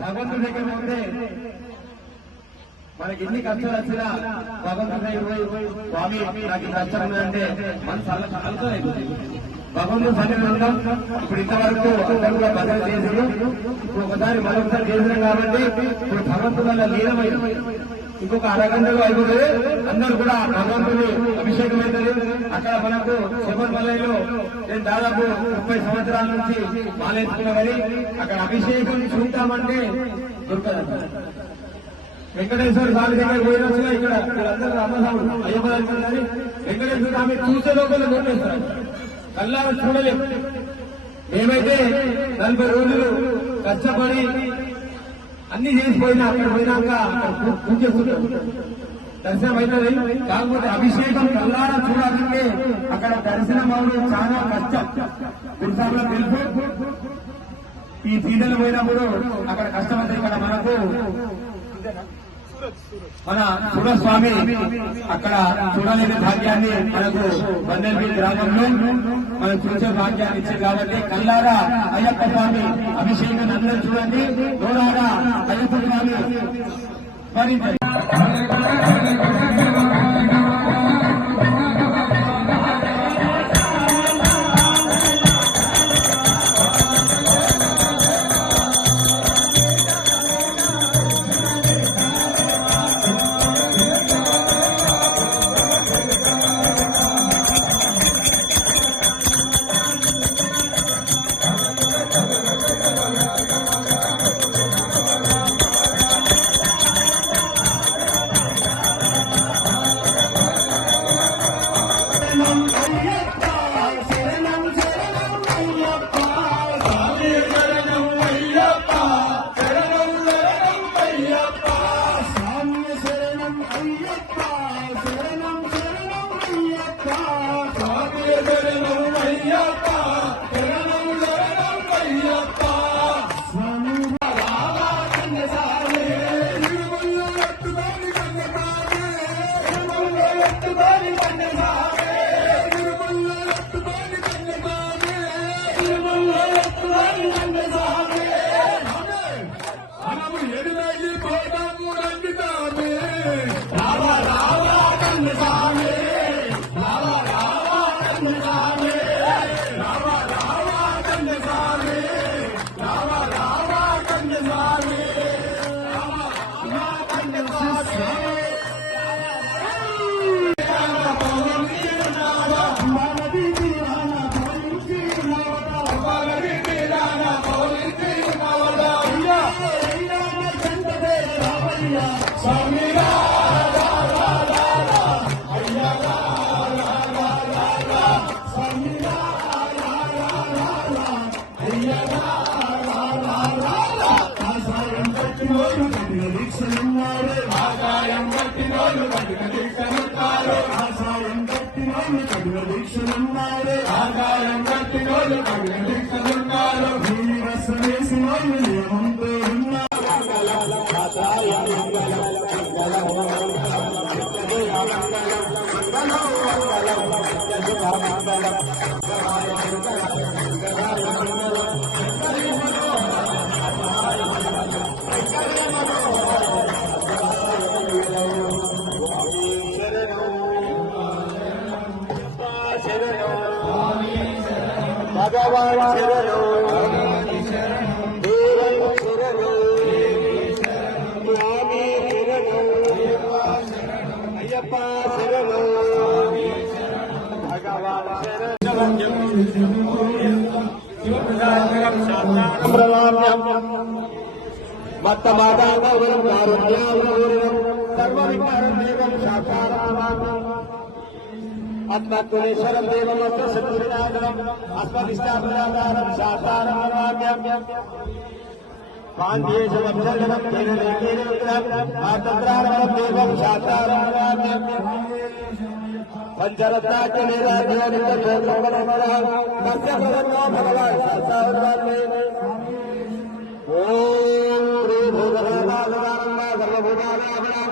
భగవంతుడి దగ్గర ఉంటే మనకి ఎన్ని కష్టాలు వచ్చినా భగవంతుడి దగ్గర స్వామి నాకు ఈ కష్టం ఉందంటే మనసు అలసలైపోతుంది. భగవంతుడు సన్నిధానం ఇప్పుడు ఇంతవరకు అందరూ కూడా భద్రత చేసారు. ఇప్పుడు ఒకసారి మరొకసారి చేసినాం కాబట్టి ఇప్పుడు భగవంతుడు వల్ల లీనమై ఇంకొక అరగంటలో అయిపోతుంది. అందరూ కూడా భగవంతుని అభిషేకం అవుతుంది. అక్కడ మనకు శబరిమలలో నేను దాదాపు 30 సంవత్సరాల నుంచి మాలేసుకున్నా కానీ అక్కడ అభిషేకం చూద్దామంటే దొరకదంట. వెంకటేశ్వర స్వామి దగ్గర పోయినట్టుగా ఇక్కడ అందరూ అమ్మసాముడు అయ్యప్ప వెంకటేశ్వర స్వామి చూసే లోపల కొట్టేస్తారు. కళ్ళారా చూడలేము. మేమైతే 40 రోజులు కష్టపడి అన్ని చేసిపోయినా అక్కడ పోయినాక పూజ దర్శనం అవుతుంది. కాకపోతే అభిషేకం కళ్ళారా చూడాలంటే అక్కడ దర్శనం అవడం చాలా కష్టం. గురుసాముల తెలుసు. ఈ సీజన్ పోయినప్పుడు అక్కడ కష్టమైతే ఇక్కడ మనకు మన సురస్వామి అక్కడ చూడలేని భాగ్యాన్ని మనకు బందెల్పి గ్రామంలో మనం చూసే భాగ్యాన్ని ఇచ్చారు. కాబట్టి కల్లారా అయ్యప్ప స్వామి అభిషేకం అందరూ చూడండి. నోరారా అయ్యప్ప స్వామి స్మరించండి. భగవాన్ శరణు దేవం శరణు స్వామి శరణు అయ్యప్ప శరణు భగవాన్ శరణు మత్త మాతా గౌరవం కారుణ్యం సర్వ వికారం సాకారం अस्मत्कुलेश्वरं देवमस्तु सिद्धिविनायकम् अस्मदिष्टाप्रदातारं शास्तारं नमाम्यम् कान्तियेशमब्जर्गणं केरलेकेररुद्रम् आर्तद्रारवरं देवं शास्तारं नमाम्यम् पञ्चरत्नाच्यनिराध्यानित्यक्षोत्रमनमरः तस्य प्रसन्नो भगवान् शास्तावन्मे ॐ श्री भूतनाथानन्द सर्वभूतानां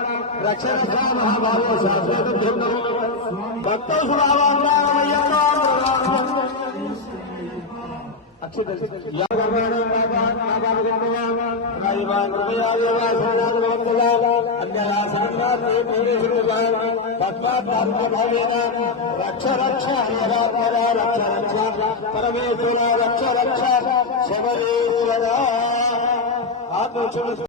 रक्षरक्षा महाभागो शास्त्रेतुभ्यं भक्तौ सुभावान्नामय्यप्प रक्ष रक्ष परमेश्वर रक्ष रक्ष शबरीश्वर